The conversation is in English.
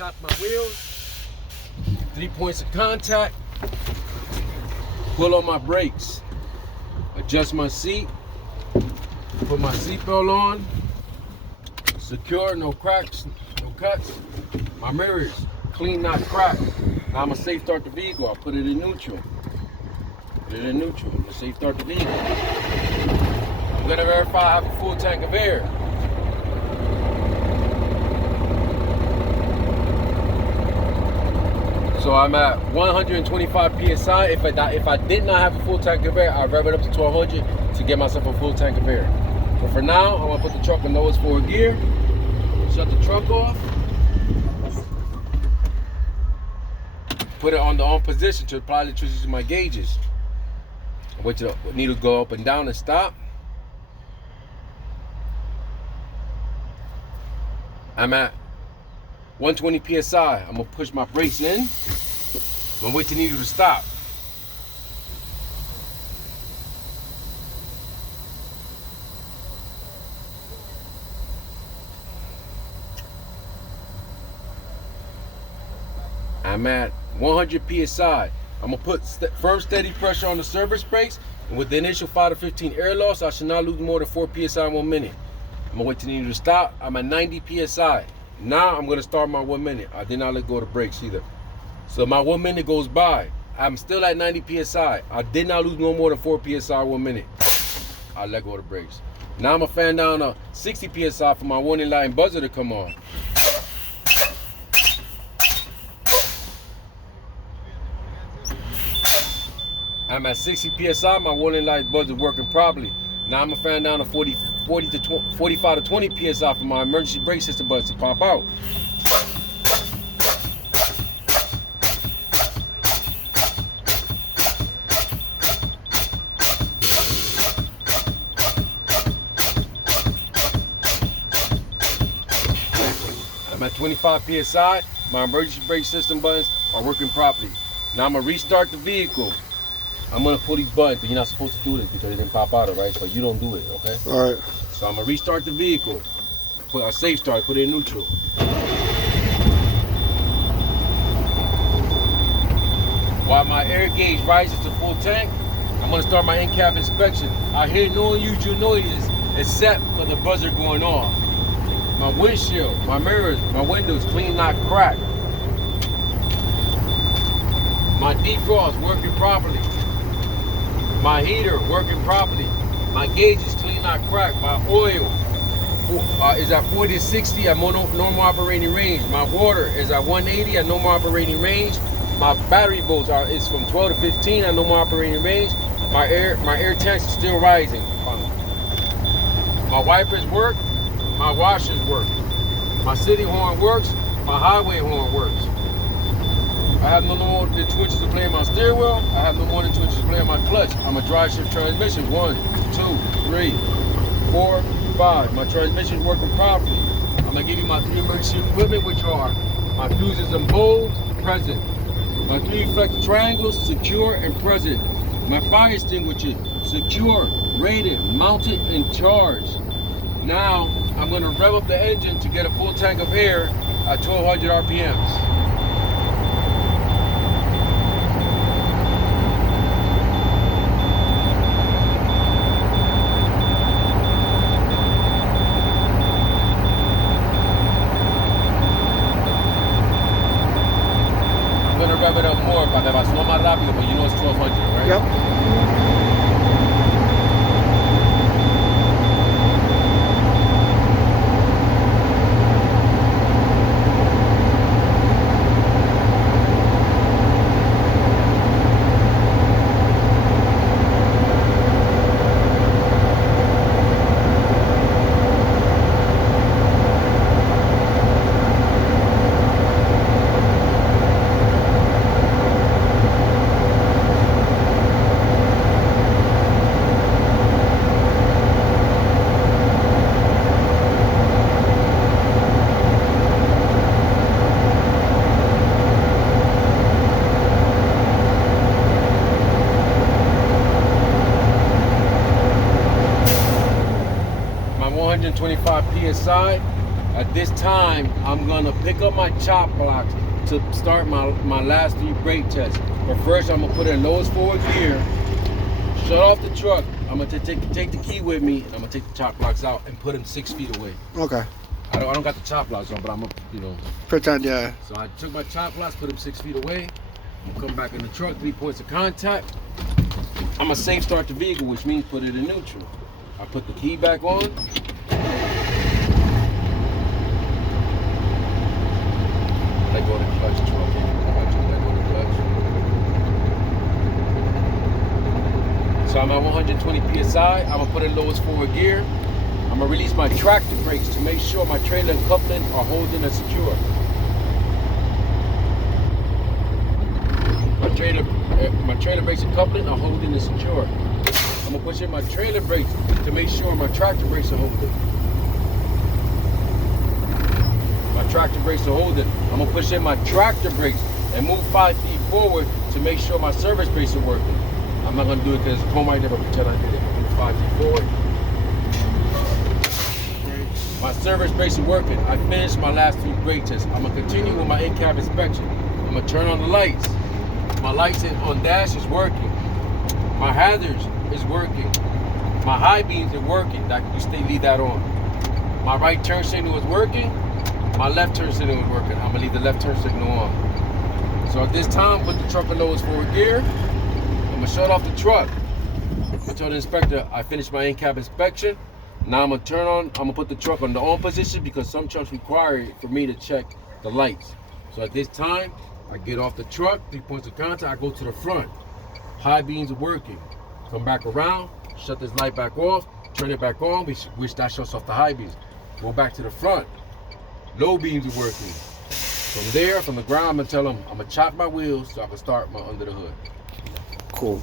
Tap my wheels, 3 points of contact, pull on my brakes, adjust my seat, put my seatbelt on, secure, no cracks, no cuts. My mirrors, clean, not cracked. Now I'm gonna safe start the vehicle. I'll put it in neutral. Put it in neutral. I'm gonna safe start the vehicle. I'm gonna verify I have a full tank of air. So I'm at 125 PSI. If I did not have a full tank of air, I'd rev it up to 1200 to get myself a full tank of air. But for now, I'm gonna put the truck in nose forward gear, shut the truck off, put it on the on position to apply electricity to my gauges. Wait till the needle go up and down and stop. I'm at 120 PSI. I'm gonna push my brakes in. I'm gonna wait till the needle to stop. I'm at 100 PSI. I'm gonna put firm steady pressure on the service brakes, and with the initial 5 to 15 air loss, I should not lose more than 4 PSI in 1 minute. I'm gonna wait till the needle to stop. I'm at 90 PSI. Now I'm gonna start my 1 minute. I did not let go of the brakes either. So my 1 minute goes by. I'm still at 90 PSI. I did not lose no more than 4 PSI 1 minute. I let go of the brakes. Now I'm gonna fan down to 60 PSI for my warning light and buzzer to come on. I'm at 60 PSI, my warning light buzzer working properly. Now I'm gonna fan down to 45 to 20 PSI for my emergency brake system buzzer to pop out. I'm at 25 PSI, my emergency brake system buttons are working properly. Now I'm gonna restart the vehicle. I'm gonna pull these buttons, but you're not supposed to do this because it didn't pop out, right? So you don't do it, okay? All right. So I'm gonna restart the vehicle. Put a safe start, put it in neutral. While my air gauge rises to full tank, I'm gonna start my in-cab inspection. I hear no unusual noises except for the buzzer going off. My windshield, my mirrors, my windows clean, not cracked. My defrost working properly. My heater working properly. My gauge is clean, not cracked. My oil is at 40 to 60 at normal operating range. My water is at 180 at normal operating range. My battery volts is from 12 to 15 at normal operating range. My air tanks is still rising. My wipers work. My washers work. My city horn works. My highway horn works. I have no more than 2 inches of play on my steering wheel. I have no more than 2 inches of play on my clutch. I'm a drive shift transmission. 1, 2, 3, 4, 5. My transmission is working properly. I'm gonna give you my 3 emergency equipment, which are my fuses and bulbs, present. My 3 reflector triangles, secure and present. My fire extinguisher, secure, rated, mounted, and charged. Now, I'm gonna rev up the engine to get a full tank of air at 1200 RPMs. Rev it up more para que vacíe más rápido, but you know it's 1200, right? Yep. My 125 PSI At this time, I'm gonna pick up my chop blocks to start my last 3 brake tests. But first, I'm gonna put in lowest forward gear, shut off the truck. I'm gonna take the key with me. I'm gonna take the chop blocks out and put them 6 feet away. Okay. I don't got the chop blocks on, but I'm gonna, Pretend, yeah. So I took my chop blocks, put them 6 feet away. I'm gonna come back in the truck, 3 points of contact. I'm gonna safe start the vehicle, which means put it in neutral. I put the key back on. Let go of the clutch, truck. Let go of the clutch. So I'm at 120 psi. I'm gonna put in lowest forward gear. I'm gonna release my tractor brakes to make sure my trailer and coupling are holding and secure. My trailer brakes and coupling are holding and secure. I'm gonna push in my trailer brakes to make sure my tractor brakes are holding. My tractor brakes are holding. I'm gonna push in my tractor brakes and move 5 feet forward to make sure my service brakes are working. I'm not gonna do it because Chrome might never pretend I did it. Move 5 feet forward. My service brakes are working. I finished my last 3 brake tests. I'm gonna continue with my in-cab inspection. I'm gonna turn on the lights. My lights on dash is working. My hazards is working. My high beams are working. Leave that on. My right turn signal is working. My left turn signal is working. I'm gonna leave the left turn signal on. So at this time, put the truck in lowest forward gear. I'm gonna shut off the truck. I told the inspector I finished my in-cab inspection. Now I'm gonna put the truck on the on position because some trucks require it for me to check the lights. So at this time, I get off the truck, 3 points of contact, I go to the front. High beams are working. Come back around, shut this light back off, turn it back on, which that shuts off the high beams. Go back to the front. Low beams are working. From there, from the ground, I'm gonna tell them I'm gonna chop my wheels so I can start my under the hood. Cool.